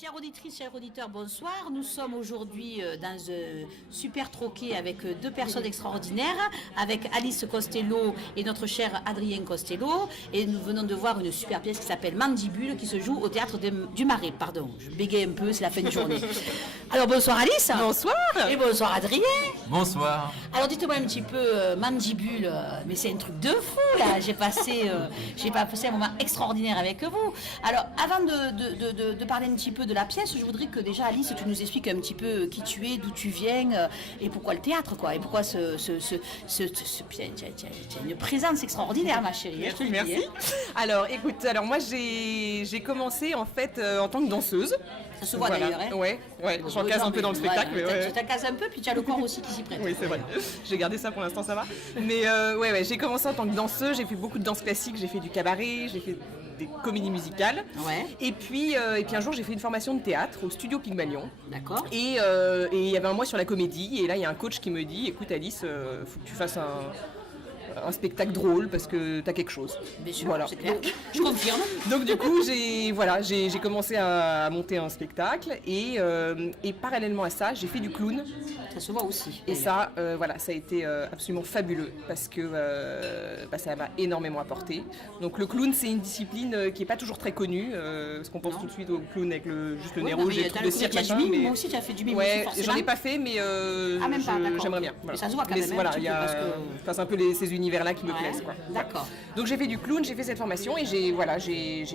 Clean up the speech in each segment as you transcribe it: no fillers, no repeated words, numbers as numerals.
Chères auditrices, chers auditeurs, bonsoir. Nous sommes aujourd'hui dans un super troquet avec deux personnes extraordinaires, avec Alice Costello et notre cher Adrien Costello. Et nous venons de voir une super pièce qui s'appelle Mandibule, qui se joue au théâtre du Marais. Pardon, je bégaye un peu, c'est la fin de journée. Alors bonsoir Alice. Bonsoir. Et bonsoir Adrien. Bonsoir. Alors dites-moi un petit peu, Mandibule, mais c'est un truc de fou là. J'ai passé un moment extraordinaire avec vous. Alors avant de parler un petit peu de la pièce, je voudrais que déjà Alice, tu nous expliques un petit peu qui tu es, d'où tu viens et pourquoi le théâtre, quoi, et pourquoi tu as une présence extraordinaire, ma chérie. Merci. Alors écoute, moi j'ai commencé en fait en tant que danseuse. Ça se voit d'ailleurs, hein. Ouais, j'en case un peu dans le spectacle. Voilà, mais tu t'en cases un peu, puis tu as le corps aussi qui s'y prête. Oui, c'est vrai. J'ai gardé ça pour l'instant, ça va. Mais j'ai commencé en tant que danseuse, j'ai fait beaucoup de danse classique, j'ai fait du cabaret, j'ai fait des comédies musicales. Ouais. Et puis un jour, j'ai fait une formation de théâtre au studio Pygmalion. D'accord. Et il y avait un mois sur la comédie, et là, il y a un coach qui me dit, écoute Alice, faut que tu fasses un spectacle drôle parce que t'as quelque chose. Bien sûr, voilà. c'est clair. Je confirme. Donc du coup, j'ai commencé à monter un spectacle et parallèlement à ça, j'ai fait du clown. Ça se voit aussi. Et ça, ça a été absolument fabuleux parce que ça m'a énormément apporté. Donc le clown, c'est une discipline qui n'est pas toujours très connue, parce qu'on pense tout de suite au clown avec juste le nez rouge et le truc de cirque. Mais... Moi aussi, tu as fait du mime. Ouais, j'en ai pas fait, mais même pas, j'aimerais bien. Voilà. Mais ça se voit quand même. Voilà, il y a un peu ces univers-là qui me plaisent, quoi. D'accord. Donc j'ai fait du clown, j'ai fait cette formation et j'ai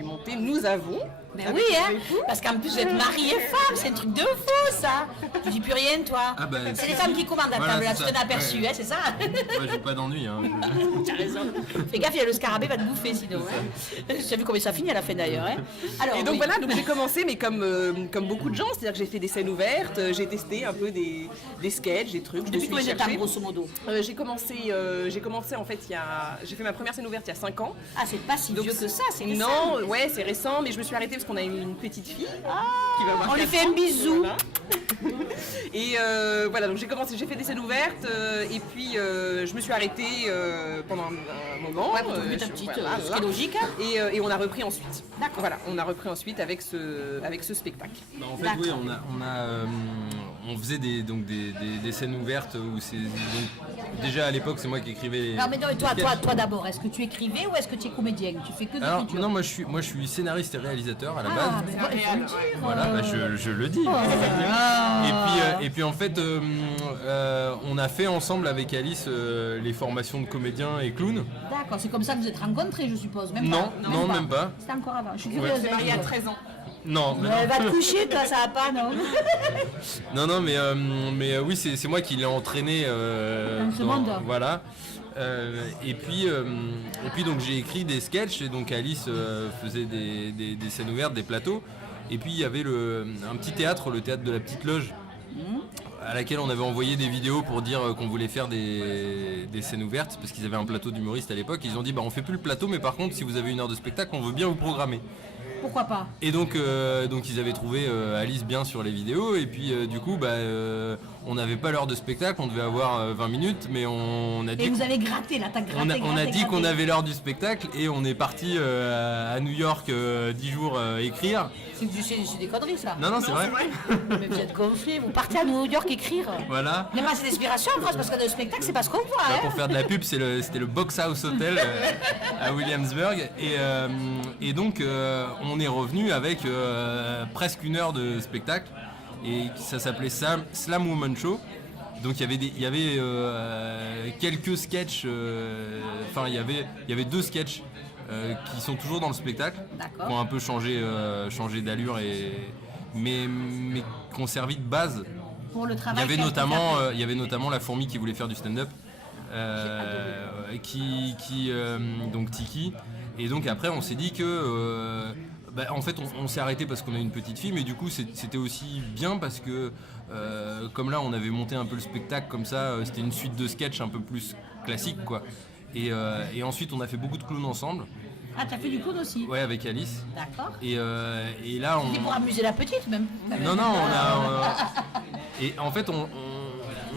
monté. Nous avons. Ben oui, hein. Parce qu'en plus vous êtes mari et femme, c'est un truc de fou, ça. Tu dis plus rien, toi. Ah ben, c'est les femmes qui commandent à table, là, tu t'en as aperçu, hein, c'est ça. Ouais, j'ai pas d'ennui, hein. Tu as raison. Fais gaffe, il y a le scarabée, va te bouffer sinon. Hein. Tu as vu comment ça finit à la fin d'ailleurs. Hein. Alors, et donc donc j'ai commencé, mais comme beaucoup de gens, c'est-à-dire que j'ai fait des scènes ouvertes, j'ai testé un peu des sketchs, des trucs. Depuis combien de temps, grosso modo? J'ai commencé en fait, j'ai fait ma première scène ouverte il y a 5 ans. Ah, c'est pas si vieux que ça, c'est récent. Non, ouais, c'est récent, mais je me suis arrêtée parce qu'on a une petite fille qui va avoir on lui fait un bisou. Voilà. Et donc j'ai fait des scènes ouvertes et puis je me suis arrêtée pendant un moment. Ouais, pour trouver ta petite, ce qui est logique. Et on a repris ensuite. D'accord. Voilà, on a repris ensuite avec ce spectacle. Bah, en fait, oui, on faisait des scènes ouvertes où c'est déjà à l'époque c'est moi qui écrivais les. Non mais toi d'abord, est-ce que tu écrivais ou est-ce que tu es comédien? Tu fais que de l'écriture? Non, moi je suis scénariste et réalisateur à la base. Ah, mais il faut le dire. Voilà, je le dis. Et puis en fait, on a fait ensemble avec Alice les formations de comédiens et clowns. D'accord, c'est comme ça que vous êtes rencontrés, je suppose. Même Non, pas. non, même pas. C'était encore avant. Je suis curieuse. C'est marié à 13 ans. Non, Elle va te coucher, toi, ça va pas, non? Non, mais oui, c'est moi qui l'ai entraîné dans ce monde. Voilà. Et puis donc j'ai écrit des sketchs et donc Alice faisait des scènes ouvertes, des plateaux. Et puis il y avait un petit théâtre, le théâtre de la Petite Loge, à laquelle on avait envoyé des vidéos pour dire qu'on voulait faire des scènes ouvertes parce qu'ils avaient un plateau d'humoristes à l'époque. Ils ont dit on fait plus le plateau, mais par contre si vous avez 1 heure de spectacle, on veut bien vous programmer. Pourquoi pas? Et donc ils avaient trouvé Alice bien sur les vidéos et puis du coup on n'avait pas l'heure de spectacle, on devait avoir 20 minutes mais on a dit... Et vous avez gratté là, t'as gratté, on a dit qu'on avait l'heure du spectacle et on est parti à New York 10 jours écrire. C'est des conneries ça. Non, c'est vrai. Mais vous êtes gonflés, vous partez à New York écrire. Voilà. Mais c'est d'inspiration en France parce que dans le spectacle c'est pas ce qu'on voit. Hein. Pour faire de la pub, c'était le Box House Hotel à Williamsburg et donc on est revenu avec presque 1 heure de spectacle et ça s'appelait Slam Woman Show. Donc il y avait quelques sketchs, il y avait 2 sketchs qui sont toujours dans le spectacle, qui ont un peu changé d'allure mais qui ont servi de base. Pour le travail. Il y avait notamment la fourmi qui voulait faire du stand-up, donc Tiki. Et donc après on s'est dit que en fait on s'est arrêté parce qu'on a une petite fille, mais du coup c'était aussi bien parce que comme là on avait monté un peu le spectacle comme ça, c'était une suite de sketchs un peu plus classique quoi. Et ensuite on a fait beaucoup de clowns ensemble. Ah, t'as fait du clown aussi? Ouais, avec Alice. D'accord. Et là on... C'était pour amuser la petite même. Non, et en fait on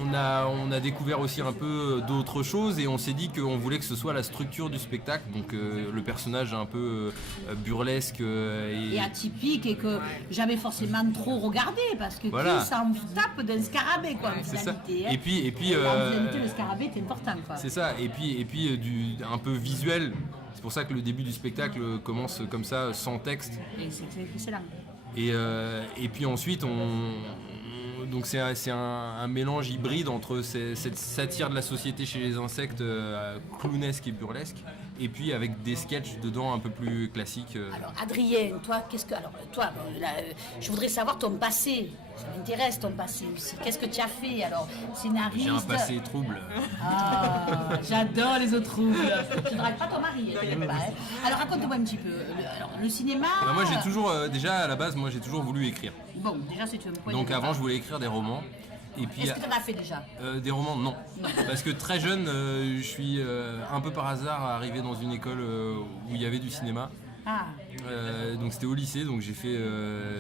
on a découvert aussi un peu d'autres choses et on s'est dit qu'on voulait que ce soit la structure du spectacle, donc le personnage un peu burlesque et atypique et que jamais forcément trop regardé parce que voilà. Qui s'en tape d'un scarabée quoi, en c'est ça. finalité, hein. Et puis En finalité, le scarabée est important quoi. c'est ça. Et puis un peu visuel. C'est pour ça que le début du spectacle commence comme ça, sans texte. Et c'est excellent. Et puis ensuite, donc c'est un mélange hybride entre cette satire de la société chez les insectes, clownesque et burlesque, et puis avec des sketchs dedans un peu plus classiques. Alors Adrien, toi, je voudrais savoir ton passé. Ça m'intéresse ton passé aussi. Qu'est-ce que tu as fait alors, scénariste? J'ai un passé trouble. Ah, j'adore les autres troubles. Tu ne dragues pas ton mari, t'inquiète pas. Hein. Alors raconte-moi un petit peu. Le cinéma. Moi j'ai toujours, déjà à la base, j'ai toujours voulu écrire. Bon, déjà c'est un point. Donc avant je voulais écrire des romans. Et puis, est-ce que tu en as fait déjà? Des romans, non. Parce que très jeune, je suis un peu par hasard arrivé dans une école où il y avait du cinéma. Ah. Donc c'était au lycée, donc j'ai fait...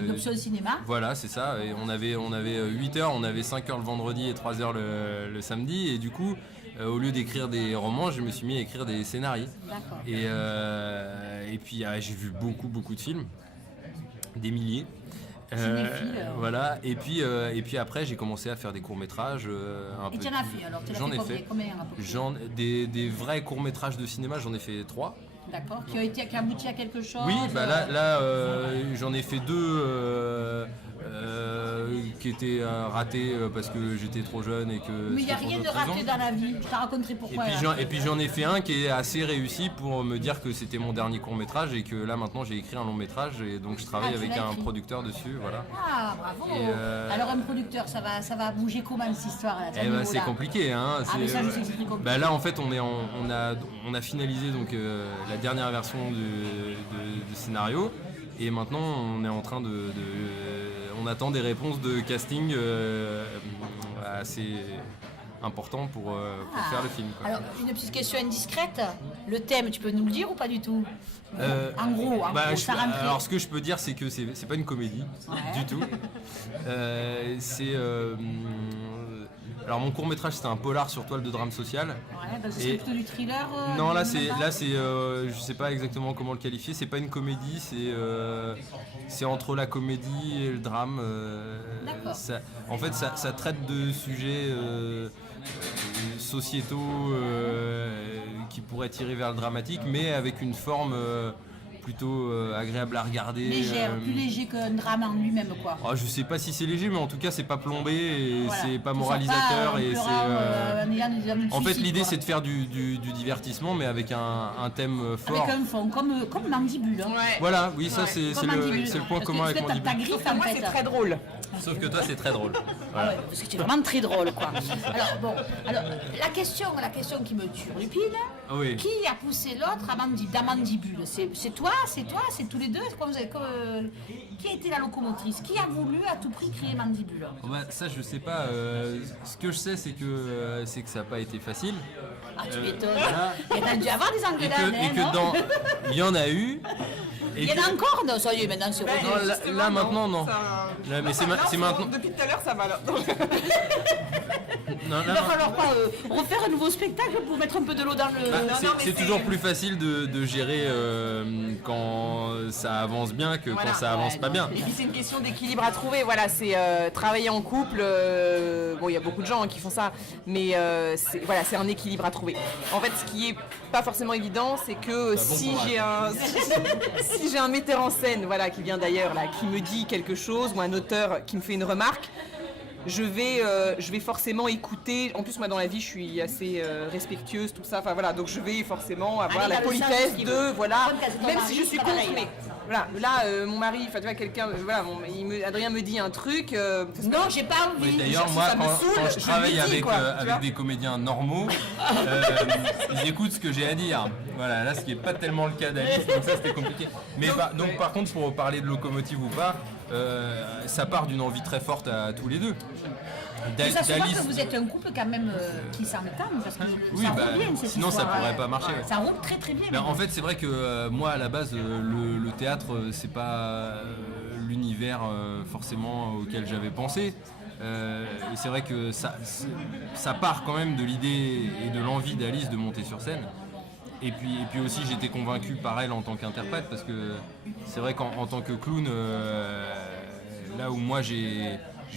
Une option cinéma. Voilà, c'est ça. Et on avait 8 heures, on avait 5 heures le vendredi et 3 heures le samedi. Et du coup, au lieu d'écrire des romans, je me suis mis à écrire des scénarios. D'accord. Et puis j'ai vu beaucoup de films, des milliers. Voilà, et puis après j'ai commencé à faire des courts-métrages. Et tu en as fait alors? J'en ai fait combien à peu près? des vrais courts-métrages de cinéma, j'en ai fait 3. D'accord, qui a abouti à quelque chose? Oui, bah là j'en ai fait 2 qui étaient ratés parce que j'étais trop jeune et que. Mais il n'y a rien de raté dans la vie, je t'ai raconté pourquoi. Et puis j'en ai fait un qui est assez réussi pour me dire que c'était mon dernier court-métrage et que là maintenant j'ai écrit un long-métrage et donc je travaille avec un producteur dessus, voilà. Ah bravo. Alors un producteur, ça va bouger comment cette histoire là? Eh ben, c'est compliqué hein. Mais ça je sais que c'est très compliqué. Bah là en fait on a finalisé donc la dernière version du scénario et maintenant on est en train on attend des réponses de casting assez importants pour faire le film, quoi. Alors une petite question indiscrète, le thème tu peux nous le dire ou pas du tout? En gros, ça rentre. Alors ce que je peux dire c'est que c'est pas une comédie du tout. Alors mon court métrage c'était un polar sur toile de drame social. Ouais, bah, c'est plutôt du thriller. Non là c'est je sais pas exactement comment le qualifier, c'est pas une comédie, c'est entre la comédie et le drame. En fait ça traite de sujets sociétaux qui pourraient tirer vers le dramatique, mais avec une forme plutôt agréable à regarder. Légère, plus léger qu'un drame en lui-même quoi. Oh, je sais pas si c'est léger, mais en tout cas c'est pas plombé et c'est pas moralisateur. En fait l'idée c'est de faire du divertissement mais avec un thème fort. Avec un fond, comme Mandibule. Hein. Ouais. Voilà, oui ça c'est le point commun avec Mandibule. Ta griffe en fait. C'est très drôle. Sauf que toi c'est très drôle. Voilà. Ouais, parce que tu es vraiment très drôle quoi. Alors la question qui me turlupine, oui. Qui a poussé l'autre à Mandibule? C'est toi, c'est tous les deux? Qui a été la locomotrice? Qui a voulu à tout prix créer Mandibule? Ça je sais pas. Ce que je sais c'est que ça n'a pas été facile. Ah tu m'étonnes. Il y a dû avoir des engueulades. Et que il y en a eu. Il y en a encore? Non, ça y est, maintenant c'est non, là maintenant non. Mais c'est maintenant. Depuis tout à l'heure ça va là. Il va falloir pas refaire un nouveau spectacle pour mettre un peu de l'eau dans le... C'est toujours plus facile de gérer quand ça avance bien que quand ça avance pas bien. Et puis c'est une question d'équilibre à trouver, voilà, c'est travailler en couple, bon il y a beaucoup de gens qui font ça, mais c'est un équilibre à trouver. En fait ce qui est pas forcément évident c'est que si j'ai un metteur en scène qui vient d'ailleurs là, qui me dit quelque chose ou un auteur qui me fait une remarque, je vais forcément écouter. En plus, moi, dans la vie, je suis assez respectueuse, tout ça. Enfin, voilà. Donc, je vais forcément avoir la politesse même si je suis contre. Mais voilà, là, mon mari, tu vois, quelqu'un, Adrien me dit un truc. Non, j'ai pas envie. Oui, d'ailleurs, moi, quand je travaille avec des comédiens normaux, ils écoutent ce que j'ai à dire. Voilà, là, ce qui n'est pas tellement le cas d'Alice, donc ça, c'était compliqué. Mais par contre, pour parler de locomotive ou pas, ça part d'une envie très forte à tous les deux. Ça se voit que vous êtes un couple quand même qui s'entend parce que ça roule bien cette sinon histoire, ça pourrait pas marcher. Ça roule très très bien. En fait c'est vrai que moi à la base le théâtre c'est pas l'univers forcément auquel j'avais pensé. Et c'est vrai que ça part quand même de l'idée et de l'envie d'Alice de monter sur scène. Et puis aussi j'étais convaincu par elle en tant qu'interprète, parce que c'est vrai qu'en tant que clown, là où moi je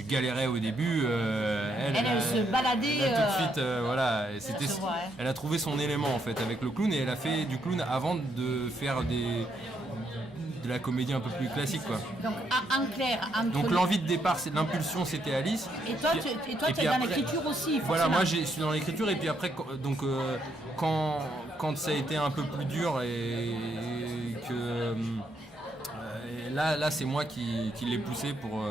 galérais au début, Elle se baladait. tout de suite, voilà, et Ça se voit, hein. elle a trouvé son élément en fait avec le clown, et elle a fait du clown avant de faire de la comédie un peu plus classique, quoi. Donc en clair, entre Donc l'envie de départ, l'impulsion, c'était Alice. Et toi, tu es dans après- l'écriture aussi. Voilà, forcément. moi je suis dans l'écriture, et puis après, donc quand ça a été un peu plus dur et que là c'est moi qui l'ai poussé pour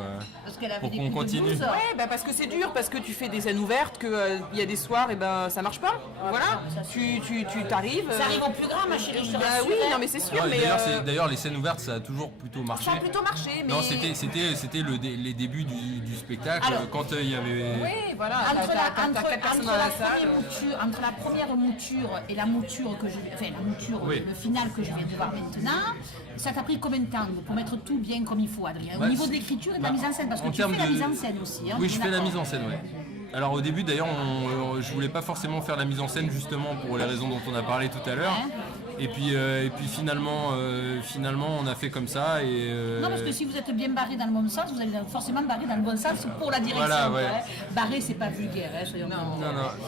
Parce qu'elle avait pour des qu'on coups de continue. blues. Ouais, bah parce que c'est dur, parce que tu fais des scènes ouvertes, qu'il y a des soirs et ben ça marche pas. Voilà, tu t'arrives. Ça arrive au plus grand, ma chérie, je te Bah rassure. oui, non mais c'est sûr, Non, et mais d'ailleurs les scènes ouvertes, ça a toujours plutôt marché. ça a plutôt marché. Mais... Non, c'était les débuts du spectacle, Alors, quand il y avait. Oui, voilà. Entre T'as 4 personnes dans la salle. entre la première mouture et la mouture Oui. le final que je viens de voir maintenant, ça t'a pris combien de temps pour mettre tout bien comme il faut, Adrien? Au Bah, niveau de l'écriture et de la mise en scène, parce que en tu fais termes la de- mise en scène aussi. Hein, Oui, je fais la d'accord. mise en scène, ouais. Alors au début d'ailleurs, je voulais pas forcément faire la mise en scène, justement pour les raisons dont on a parlé tout à l'heure. Ouais. Et puis finalement on a fait comme ça, et Non, parce que si vous êtes bien barré dans le bon sens, vous allez forcément barré dans le bon sens pour la direction. Voilà, quoi, ouais. hein. Barré, c'est pas vulgaire, hein, soyons non,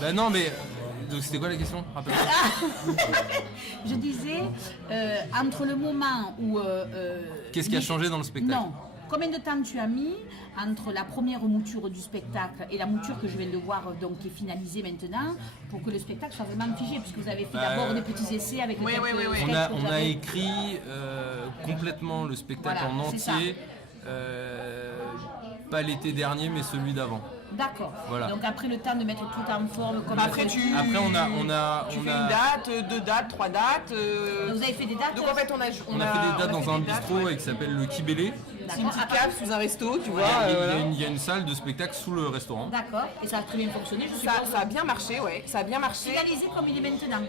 bah non, mais donc c'était quoi la question? Rappelle-moi. Je disais, entre le moment où... Qu'est-ce qui a changé dans le spectacle? Non. Combien de temps tu as mis entre la première mouture du spectacle et la mouture que je viens de voir, donc qui est finalisée maintenant, pour que le spectacle soit vraiment figé, puisque vous avez fait d'abord des petits essais avec Oui, quelques oui, oui, oui. sketchs que vous On a avez- écrit complètement le spectacle Voilà, en c'est entier, pas l'été dernier mais celui d'avant. D'accord. Voilà. Donc après le temps de mettre tout en forme, comme Après, le- tu Après tu fais une date, 2 dates, 3 dates. Vous avez fait des dates. Donc en fait, on a fait des dates dans un bistrot qui s'appelle le Kibélé. C'est une petite cave sous un resto, tu vois. Il y a une salle de spectacle sous le restaurant. D'accord. Et ça a très bien fonctionné, je Ça suppose. a bien marché, ouais. Ça a bien marché. Finalisé comme il est maintenant.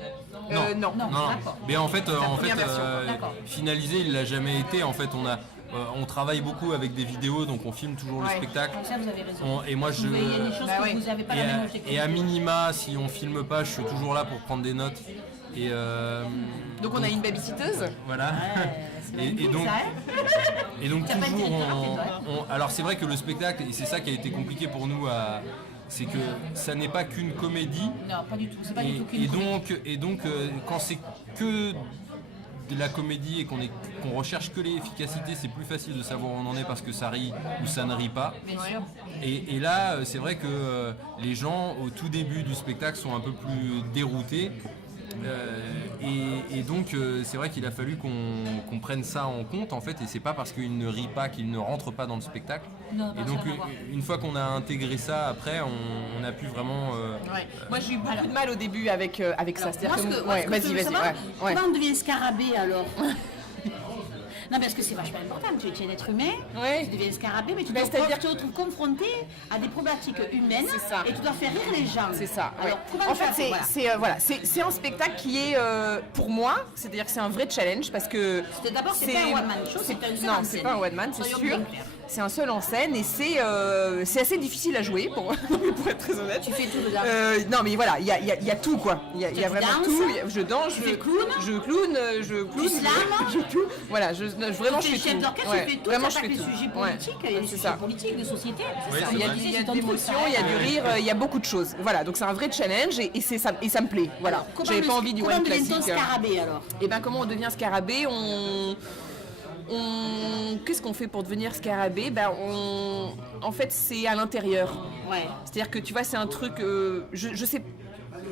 Non. Non. D'accord. Mais en fait, première version. D'accord. finalisé, il l'a jamais été. En fait, on travaille beaucoup avec des vidéos, donc on filme toujours le Ouais. spectacle. Comme ça, vous avez raison. Et moi, Vous voyez, il y a des choses Bah que ouais. vous n'avez pas la même objectif. et à minima, si on filme pas, je suis toujours là pour prendre des notes. Et Donc on a une babysitteuse. voilà. C'est Et magnifique, donc, ça, hein. et donc T'as pas toujours, été directeur, alors c'est vrai que le spectacle, et c'est ça qui a été compliqué pour nous, c'est que ça n'est pas qu'une comédie. Non, pas du tout. C'est pas du tout qu'une Et donc, quand c'est que de la comédie et qu'on recherche que l'efficacité, c'est plus facile de savoir où on en est, parce que ça rit ou ça ne rit pas. Bien sûr. Et là, c'est vrai que les gens, au tout début du spectacle, sont un peu plus déroutés. Et donc, c'est vrai qu'il a fallu qu'on prenne ça en compte, en fait, et c'est pas parce qu'il ne rit pas qu'il ne rentre pas dans le spectacle. Non, Et donc, une fois qu'on a intégré ça, après, on a pu vraiment. Ouais. Moi j'ai eu beaucoup de mal au début avec ça. C'est-à-dire Moi, que- ce que ouais, je vas-y, veux vas-y. savoir, Ouais. comment on devient scarabée alors? Non, parce que c'est vachement important. Tu es un être humain, Ouais. tu deviens scarabée, mais tu Ben, dois c'est-à-dire te retrouves confronté à des problématiques humaines C'est ça. et tu dois faire rire les gens. C'est ça. ouais. Alors, comment En tu as fait, c'est un spectacle qui est pour moi, c'est-à-dire que c'est un vrai challenge parce que C'est d'abord, c'est pas un one-man show, c'est un seul en non, c'est scène. pas un one man, c'est Soyons sûr. bien clairs. C'est un seul en scène et c'est assez difficile à jouer pour être très honnête. Tu fais tout dedans. Non mais voilà, il y a tout quoi. Il y a Tu vraiment danses, tout. Je danse, tu fais clown, je clown, je clown, slams, je tout. Voilà, vraiment Tu je es fais chef tout. d'orchestre, Ouais, tu fais tout, vraiment tu je fais attaques les tout. sujets Ouais, politiques, les c'est sujets ça. politiques, de société. Oui, ça. c'est Il y a vrai. il y a C'est de ton truc, l'émotion, ça, il y a hein. du rire, il y a beaucoup de choses. Voilà, donc c'est un vrai challenge et ça me plaît. Voilà, j'avais pas envie du one Comment devient-on classique. scarabée alors? Et ben comment on devient scarabée? Qu'est-ce qu'on fait pour devenir scarabée? En fait c'est à l'intérieur. Ouais. C'est-à-dire que tu vois c'est un truc, je sais,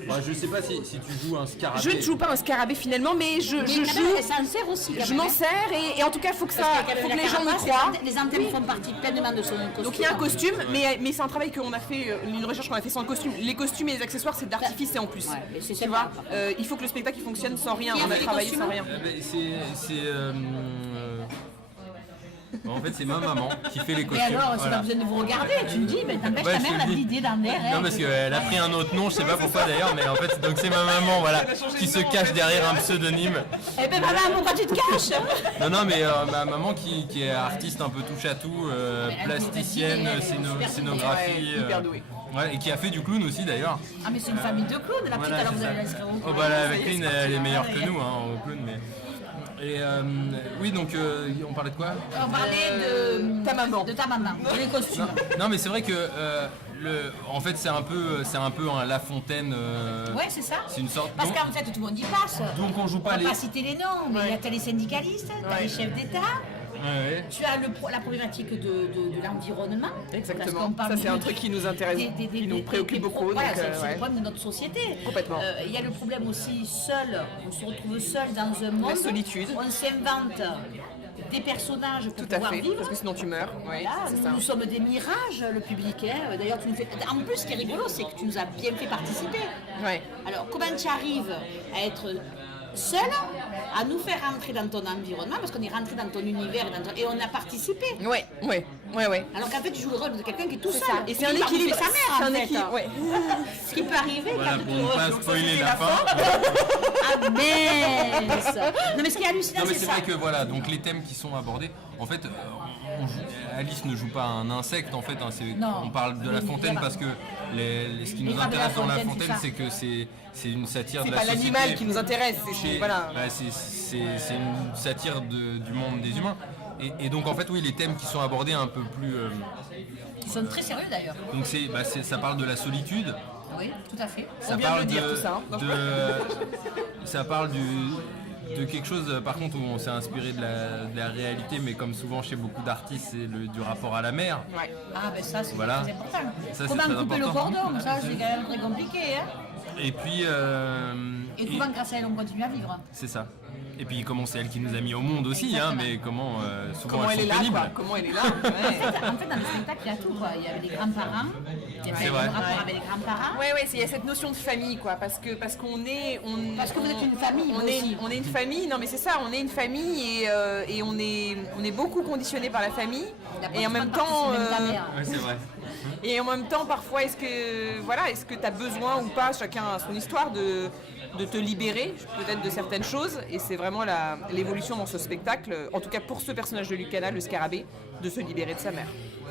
Je sais pas si tu joues un scarabée. je ne joue pas un scarabée finalement, mais je Mais joue. quand même, ça en sert aussi. quand Je même, m'en hein. sers et en tout cas faut que Parce que faut la que les gens me carapace, croient. les antennes font partie pleinement de son costume. Donc il y a un costume, mais c'est un travail qu'on a fait, une recherche qu'on a fait sans le costume. Les costumes et les accessoires c'est d'artifice et en plus. Ouais, mais c'est Tu sympa. vois, il faut que le spectacle il fonctionne sans rien. Qui a On a fait les travaillé costumes sans rien. C'est En fait, c'est ma maman qui fait les Et costumes. alors, c'est Voilà. pas besoin de vous regarder, tu me dis, ben t'empêches Ouais, ta je mère, te elle a le de dis. l'idée dans l'air. Non, parce qu'elle a pris un autre nom, je sais pas pourquoi d'ailleurs, mais en fait, donc c'est ma maman, voilà, Elle a changé qui de se nom, en cache fait. derrière un pseudonyme. Eh ben maman, pourquoi tu te caches? Non, mais ma maman qui est artiste un peu touche à tout, elle a plasticienne, elle est super scénographie, douée, hyper douée. ouais, et qui a fait du clown aussi d'ailleurs. Ah mais c'est une famille de clowns, la petite, Voilà, alors c'est vous ça. allez l'inscrire au Oh bah là, avec Lynn, elle est meilleure que nous hein, au clown, mais. Et oui, donc on parlait de quoi? On parlait de ta maman. De ta maman, de les costumes. Non, mais c'est vrai que en fait c'est un peu un La Fontaine. Ouais, c'est ça. C'est une sorte. Parce qu'en fait, tout le monde y passe. Donc on joue On pas va les. pas citer les noms, mais t'as les syndicalistes, t'as les chefs d'État, Ouais. tu as la problématique de l'environnement. Exactement. Parce qu'on parle Ça, c'est un de- truc qui nous intéresse, qui nous préoccupe beaucoup. Voilà, donc, c'est ouais. le problème de notre société. Complètement. Il y a le problème aussi seul, on se retrouve seul dans un monde. solitude. On s'invente des personnages pour Tout à pouvoir fait, vivre. parce que sinon tu meurs. Oui, Voilà, c'est ça. nous sommes des mirages, le public. Hein. D'ailleurs, tu nous fais... En plus, ce qui est rigolo, c'est que tu nous as bien fait participer. Ouais. Alors, comment tu arrives à être seul, à nous faire rentrer dans ton environnement, parce qu'on est rentré dans ton univers et on a participé. Ouais. Alors qu'en fait, tu joues le rôle de quelqu'un qui est tout seul. Et c'est un Qui part bouffer équilibre. sa mère, C'est en un fait. équilibre. Ouais. Ce qui peut arriver Voilà, quand pour ne pas donc ça, spoiler c'était la la fin. Ah mince. Non mais ce qui est hallucinant, Non mais c'est c'est ça. vrai que voilà, donc les thèmes qui sont abordés, en fait, Alice ne joue pas un insecte, en fait, hein, Non. on parle de La Oui, Fontaine voilà. parce que ce qui Les nous femmes de La intéresse dans La Fontaine, Fontaine, c'est ça. c'est que c'est une satire C'est de la pas société. l'animal qui nous intéresse, Chez- voilà. bah, c'est une satire du monde des humains. Et donc en fait oui, les thèmes qui sont abordés un peu plus... Ils sont très sérieux d'ailleurs. donc ça parle de la solitude. Oui, tout à fait. Ça vient de parle le dire, tout ça, hein. ça parle de quelque chose par contre où on s'est inspiré de la réalité, mais comme souvent chez beaucoup d'artistes, c'est du rapport à la mer. Ouais. Ah ben ça c'est Voilà. très important. Ça, c'est Comment très couper le important. cordon, ça c'est quand même très compliqué. Hein. Et puis Et comment grâce à elle on continue à vivre. c'est ça. Et puis comment c'est elle qui nous a mis au monde aussi, hein, Exactement. mais comment souvent Comment elles elle est sont là, pénibles. quoi. Comment elle est là. Ouais. En fait, dans le spectacle, il y a tout. Quoi. Il y a les grands-parents, il y a C'est le vrai. rapport avec les grands-parents. Ouais, il y a cette notion de famille, quoi, parce qu'on est, Parce que vous êtes une famille, on vous est, aussi. on est une famille. Non, mais c'est ça, on est une famille et on est beaucoup conditionné par la famille. La Et en même principale temps, partie, c'est même ta mère. Ouais, c'est vrai. et en même temps, parfois, est-ce que tu as besoin ou pas, chacun a son histoire, de te libérer peut-être de certaines choses. Et c'est vraiment l'évolution dans ce spectacle, en tout cas pour ce personnage de Lucana, le scarabée, de se libérer de sa mère.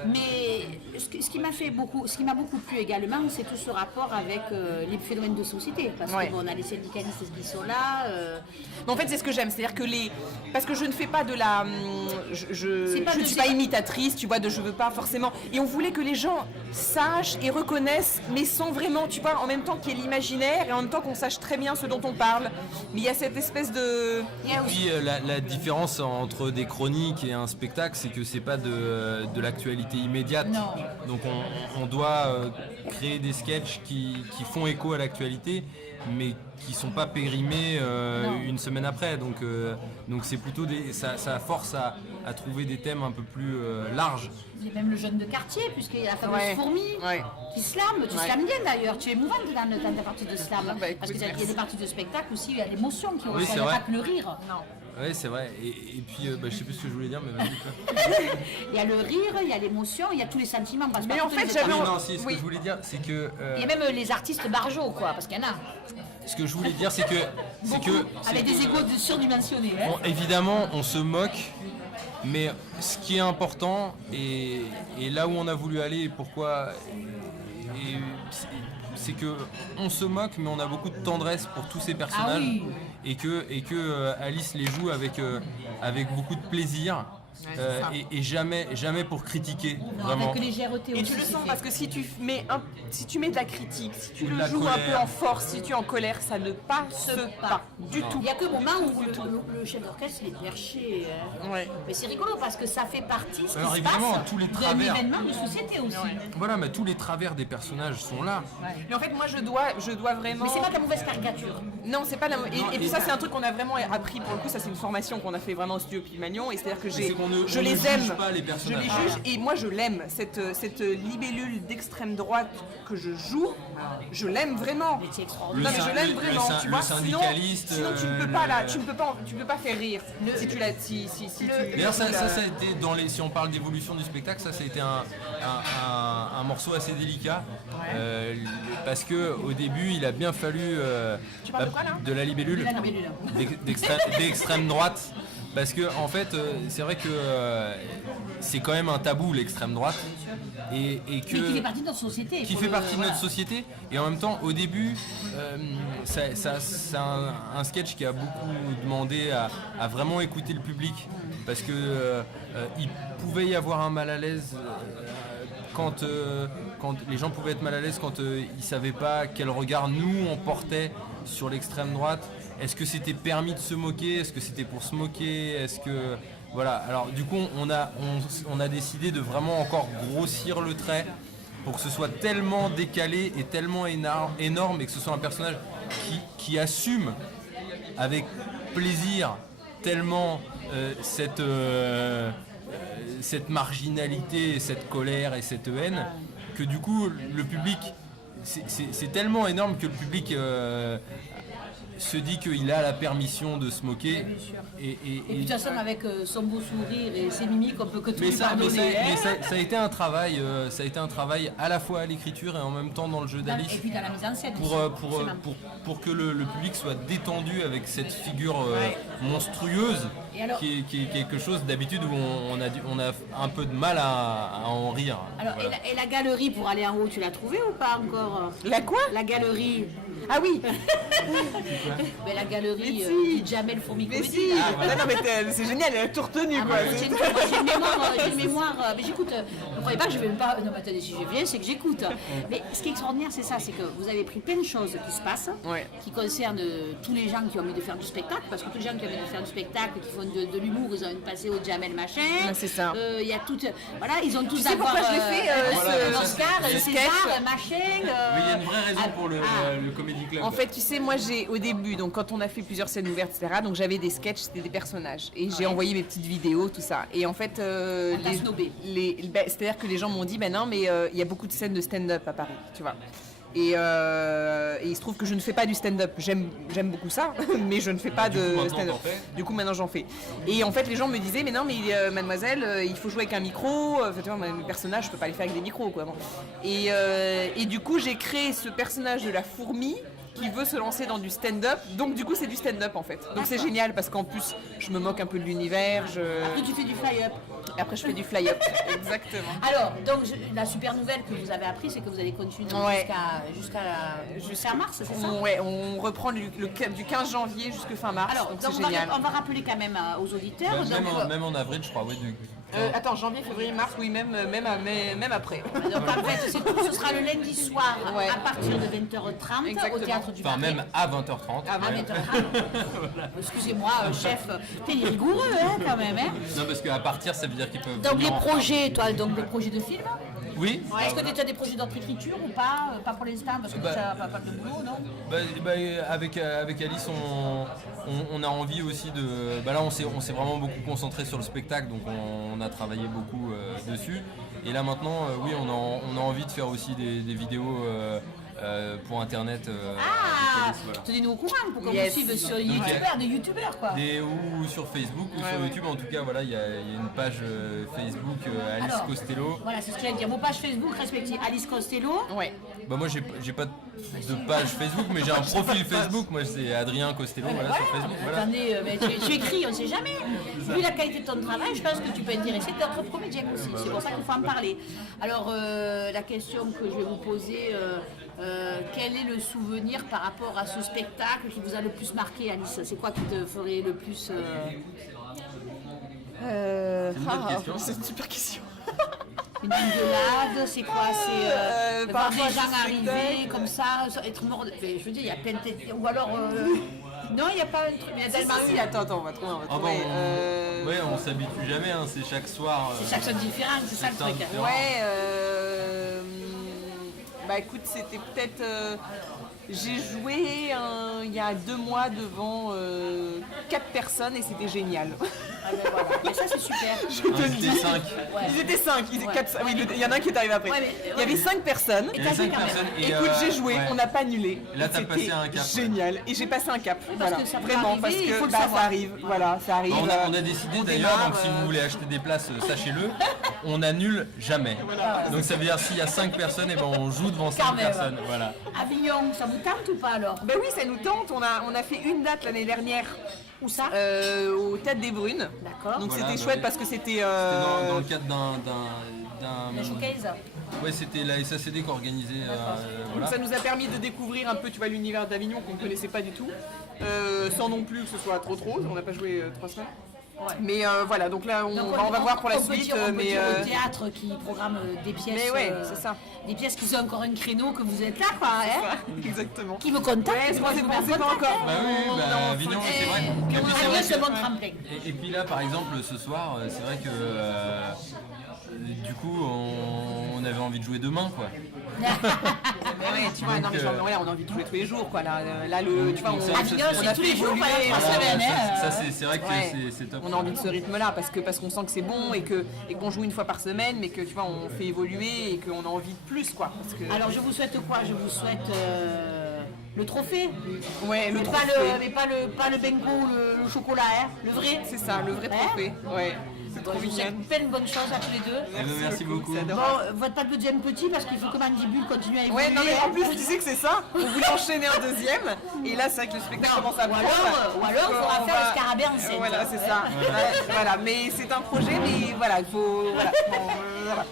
Mais ce qui m'a beaucoup plu également, c'est tout ce rapport avec les phénomènes de société. Parce Ouais. que bon, on a les syndicalistes qui sont là. Mais en fait, c'est ce que j'aime, c'est-à-dire que parce que je ne fais pas de la, je pas ne de- suis pas imitatrice, tu vois, je veux pas forcément. Et on voulait que les gens sachent et reconnaissent, mais sans vraiment, tu vois, en même temps qu'il y ait l'imaginaire et en même temps qu'on sache très bien ce dont on parle. Mais il y a cette espèce de, Il y a aussi- Puis la différence entre des chroniques et un spectacle, c'est que c'est pas de l'actualité immédiate. Non. Donc on doit créer des sketchs qui font écho à l'actualité, mais qui sont pas périmés Non. une semaine après. Donc c'est plutôt ça force à trouver des thèmes un peu plus larges. Il y a même le jeune de quartier, puisqu'il y a la fameuse Ouais. fourmi Ouais. qui slame. Tu Ouais. slames bien d'ailleurs. Tu es émouvante dans ta partie de slam. Bah, écoute, parce qu'il y a merci. des parties de spectacle aussi, il y a l'émotion qui Oui, ressort, c'est il n'y a vrai. pas que le rire. Ouais, c'est vrai. Et puis je sais plus ce que je voulais dire, mais vas-y. quoi. Il y a le rire, il y a l'émotion, il y a tous les sentiments. Parce Mais par en toutes fait, les j'avais étapes. Non, si, ce Oui. que je voulais dire, c'est que Il y a même les artistes barjots, quoi, parce qu'il y en a. ce que je voulais dire, c'est que Avec des égos surdimensionnés. Hein. évidemment, on se moque, mais ce qui est important, et là où on a voulu aller, et pourquoi, c'est que on se moque, mais on a beaucoup de tendresse pour tous ces personnages, Ah oui. et que Alice les joue avec beaucoup de plaisir. c'est ça. Et jamais pour critiquer, Non, vraiment. avec les GRT Et aussi. tu le c'est sens fait. parce que si tu mets de la critique, si tu Ou de le la joues un colère. peu en force, si tu es en colère, ça ne passe pas du tout. Il n'y a que le moment où le chef d'orchestre il est perché. Hein. Ouais. Mais c'est rigolo parce que ça fait partie ce qui Alors, se évidemment, passe tous les d'un travers. événement de société aussi. Voilà, mais tous les travers des personnages sont là. Mais en fait, moi, je dois vraiment. Mais c'est pas de la mauvaise caricature. Non, c'est pas la. Non, Et puis ça, c'est un truc qu'on a vraiment appris pour le coup. Ça, c'est une formation qu'on a fait vraiment au studio Pygmalion. Et c'est-à-dire que c'est qu'on ne- je on ne les juge aime. pas les Je personnages. les juge et moi, je l'aime. Cette libellule d'extrême droite que je joue, je l'aime vraiment. Mais c'est Le extraordinaire. Non, mais je l'aime vraiment. Tu le vois. syndicaliste. Sinon, tu ne peux pas là. Tu ne peux pas faire rire. Si tu l'as. Si tu. D'ailleurs, ça a été dans les. Si on parle d'évolution du spectacle, ça a été un morceau assez délicat parce que au début, il a bien fallu Tu parles de quoi, là de la libellule La libellule. d'extrême droite. Parce que en fait, c'est vrai que c'est quand même un tabou l'extrême droite et que Mais qui fait partie de notre société. qui fait partie de notre société. Et en même temps, au début, c'est un sketch qui a beaucoup demandé à vraiment écouter le public parce que il pouvait y avoir un mal à l'aise quand les gens pouvaient être mal à l'aise quand ils savaient pas quel regard nous on portait sur l'extrême droite. Est-ce que c'était permis de se moquer? Est-ce que c'était pour se moquer? Est-ce que voilà. Alors du coup, on a décidé de vraiment encore grossir le trait pour que ce soit tellement décalé et tellement énorme et que ce soit un personnage qui assume avec plaisir tellement cette marginalité, cette colère et cette haine que du coup le public c'est tellement énorme que le public se dit qu'il a la permission de se moquer Et puis de toute façon, avec son beau sourire et ses mimiques, on peut que tout lui pardonner. ça a été un travail, à la fois à l'écriture et en même temps dans le jeu d'Alice. Et puis dans la mise en scène. Pour que le public soit détendu avec cette figure monstrueuse Et alors- qui est quelque chose d'habitude où on a un peu de mal à en rire. Alors, Voilà. et la galerie pour aller en haut, tu l'as trouvée ou pas encore? La quoi? La galerie. Ah oui. Mais la galerie Mais si. dit Jamel Fourmi Mais Comédie. si. Non, mais c'est génial. Elle a tout retenu Ah, quoi. moi, j'ai une mémoire, mais j'écoute. Ne croyez pas que je vais même pas. Non, mais attendez, si je viens, c'est que j'écoute. Mais ce qui est extraordinaire, c'est ça, c'est que vous avez pris plein de choses qui se passent, Ouais. qui concernent tous les gens qui ont envie de faire du spectacle, parce que tous les gens qui ont envie de faire du spectacle, qui font de l'humour, ils ont envie de passer au Jamel machin. Ouais, c'est ça. Il y a tout. Voilà, ils ont tous sais pourquoi je l'ai fait, un Oscar, ce un sketch César, un machin. Oui, il y a une vraie raison pour le Comedy Club. En fait, tu sais, moi, au début, donc quand on a fait plusieurs scènes ouvertes, etc., donc j'avais des sketchs, c'était des personnages. Et j'ai envoyé mes petites vidéos, tout ça. Et en fait, On t'a snobé. c'est-à-dire que les gens m'ont dit, ben non, mais il y a beaucoup de scènes de stand-up à Paris, tu vois. Et il se trouve que je ne fais pas du stand-up. J'aime beaucoup ça, mais je ne fais pas Du coup, de maintenant, stand-up. t'en fais. Du coup, maintenant, j'en fais. Et en fait, les gens me disaient, mais non, mais mademoiselle, il faut jouer avec un micro. Enfin, tu vois, mes personnages, je peux pas les faire avec des micros, quoi. Bon. Et du coup, j'ai créé ce personnage de la fourmi qui veut se lancer dans du stand-up. Donc, du coup, c'est du stand-up, en fait. Donc, c'est génial parce qu'en plus, je me moque un peu de l'univers. Après, tu fais du fly-up. Après, je fais du fly-up. Exactement. Alors, donc, la super nouvelle que vous avez appris, c'est que vous allez continuer Ouais. jusqu'à mars, c'est ça? Ouais, on reprend du 15 janvier jusqu'à fin mars. Alors, donc donc c'est on génial. va rappeler quand même aux auditeurs. Même en avril, je crois. Oui, Attends, janvier, février, mars, oui, même après. Donc, en fait, ce sera le lundi soir Ouais. à partir de 20h30 au Exactement. théâtre du enfin, Marais. même à 20h30. À 20h30. Excusez-moi, chef, t'es rigoureux hein, quand même. Hein. Non, parce qu'à partir, ça veut dire qu'ils peuvent. Donc venir les en projets, toi, donc les projets de film. Oui. Est-ce que tu as des projets d'autre écriture ou pas? Pas pour l'instant, parce que Bah, tu as pas de boulot, non? Avec Alice, on a envie aussi de. Là, on s'est vraiment beaucoup concentré sur le spectacle, donc on a travaillé beaucoup dessus. Et là maintenant, oui, on a envie de faire aussi des vidéos pour internet. avec Alice, voilà. Tenez-nous au courant pour qu'on Yes. vous suive sur Donc, des youtubeurs quoi. Ou sur Facebook ou sur ouais. YouTube, en tout cas, voilà, il y a une page Facebook Alice Alors, Costello. Voilà, c'est ce que j'allais dire. Vos pages Facebook respectives, Alice Costello. Ouais. Moi, j'ai pas de page Facebook, mais j'ai un profil Facebook. Moi, c'est Adrien Costello, voilà, sur Facebook. Voilà. Attendez, mais tu écris, on ne sait jamais. Vu la qualité de ton travail, je pense que tu peux intéresser d'autres comédiens aussi. C'est pour ça qu'il faut en parler. Alors, la question que je vais vous poser, quel est le souvenir par rapport à ce spectacle qui vous a le plus marqué, Alice? C'est quoi qui te ferait le plus... une bonne question. C'est une super question. Une engueulade, c'est quoi? C'est par voir des rapport à gens ce arriver spectacle. comme ça, être mort. Je veux dire, il y a plein de. Ou alors. Non, il n'y a pas un truc. Il y a tellement eu. Attends, on va trouver. Ah bon, ouais, on s'habitue jamais, hein, c'est chaque soir. C'est chaque chose différente, c'est ça le truc. différent. Ouais, Bah écoute, c'était peut-être... j'ai joué il y a 2 mois devant 4 personnes et c'était génial. Ah ben voilà. Mais ça c'est super. Je te le dis. 5. Ils étaient 5, ils étaient 4, oui, il y en a un qui est arrivé après. Ouais, mais- Il y avait 5 personnes. Il y avait 5 quand même. personnes. Et, Écoute, j'ai joué, ouais. on n'a pas annulé. Et là, t'as C'était passé un cap, ouais. génial. Et j'ai passé un cap. parce Voilà. que ça peut Vraiment, arriver, parce il faut que le ça savoir. arrive. Voilà, ça arrive. On a décidé on d'ailleurs, démarre, donc si vous voulez acheter des places, sachez-le, on annule jamais. Donc ça veut dire s'il y a 5 personnes, et ben on joue devant 5 Quand même. personnes. Voilà. Avignon, ça vous tente ou pas alors? Ben oui, ça nous tente. On a fait une date l'année dernière Où ça? au Tête des Brunes. D'accord. Donc Voilà, c'était bah chouette oui. parce que c'était. C'était dans le cadre Le showcase? Ouais, c'était la SACD qui organisait. Donc Voilà. ça nous a permis de découvrir un peu, tu vois, l'univers d'Avignon qu'on ne connaissait pas du tout, sans non plus que ce soit trop. On n'a pas joué 3 semaines. Ouais. Mais voilà, donc là on, Donc, va voir pour la on peut suite. dire, on peut mais dire au théâtre qui programme des pièces. Mais ouais, c'est ça. Des pièces qui ont encore un créneau que vous êtes là, quoi. Hein, Exactement. qui me contactent. Ouais, moi, je vous mets en c'est pas contact, encore. hein. Bah oui, On- bah, on- Avignon, et- c'est vrai. Et Et on puis, c'est a vrai vu ce que- bon tremplin. et puis là, par exemple, ce soir, c'est vrai que du coup, on avait envie de jouer demain, quoi. Ouais, tu vois, non, mais Donc, genre, ouais, on a envie de jouer tous les jours, quoi. Là, tu vois, donc on, ça, Avignon, ça, c'est on a tous fait les jours, évoluer, pendant 3 voilà, semaines. hein. Ça, c'est vrai que Ouais. c'est top. on a envie de ce rythme-là parce qu'on sent que c'est bon et qu'on joue une fois par semaine, mais que tu vois, on fait évoluer et qu'on a envie de plus, quoi. Parce que, Alors, je vous souhaite quoi? Je vous souhaite le trophée. ouais, le Mais trophée. pas le bengo ou le chocolat, hein. Le vrai. C'est ça, le vrai trophée. Ouais, c'est trop Je vous souhaite mignon. plein de bonnes choses à tous les deux. Merci beaucoup. c'est Bon, adorable. votre pas de deuxième petit parce qu'il faut que Mandibule continue à évoluer. Ouais, non, mais en hein. plus, tu sais que c'est ça. On voulait enchaîner un deuxième, et là, c'est vrai que le spectacle commence à ou prendre. alors, il faudra On faire va- le scarabée enceinte. Voilà, c'est ça. Ouais, voilà, mais c'est un projet, mais voilà, il faut. Voilà. Bon,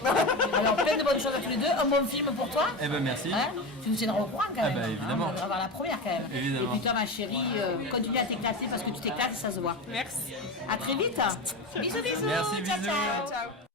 voilà. Alors, plein de bonnes choses à tous les deux. Un bon film pour toi. Eh ben merci. Hein, tu nous tiendras au courant quand même. bah, évidemment. On va voir la première quand même. Évidemment. Et puis toi ma chérie, continue à t'éclater parce que tu t'éclates et ça se voit. Merci. À très vite. Bisous bisous. Merci, Ciao, bisous. ciao. Ciao.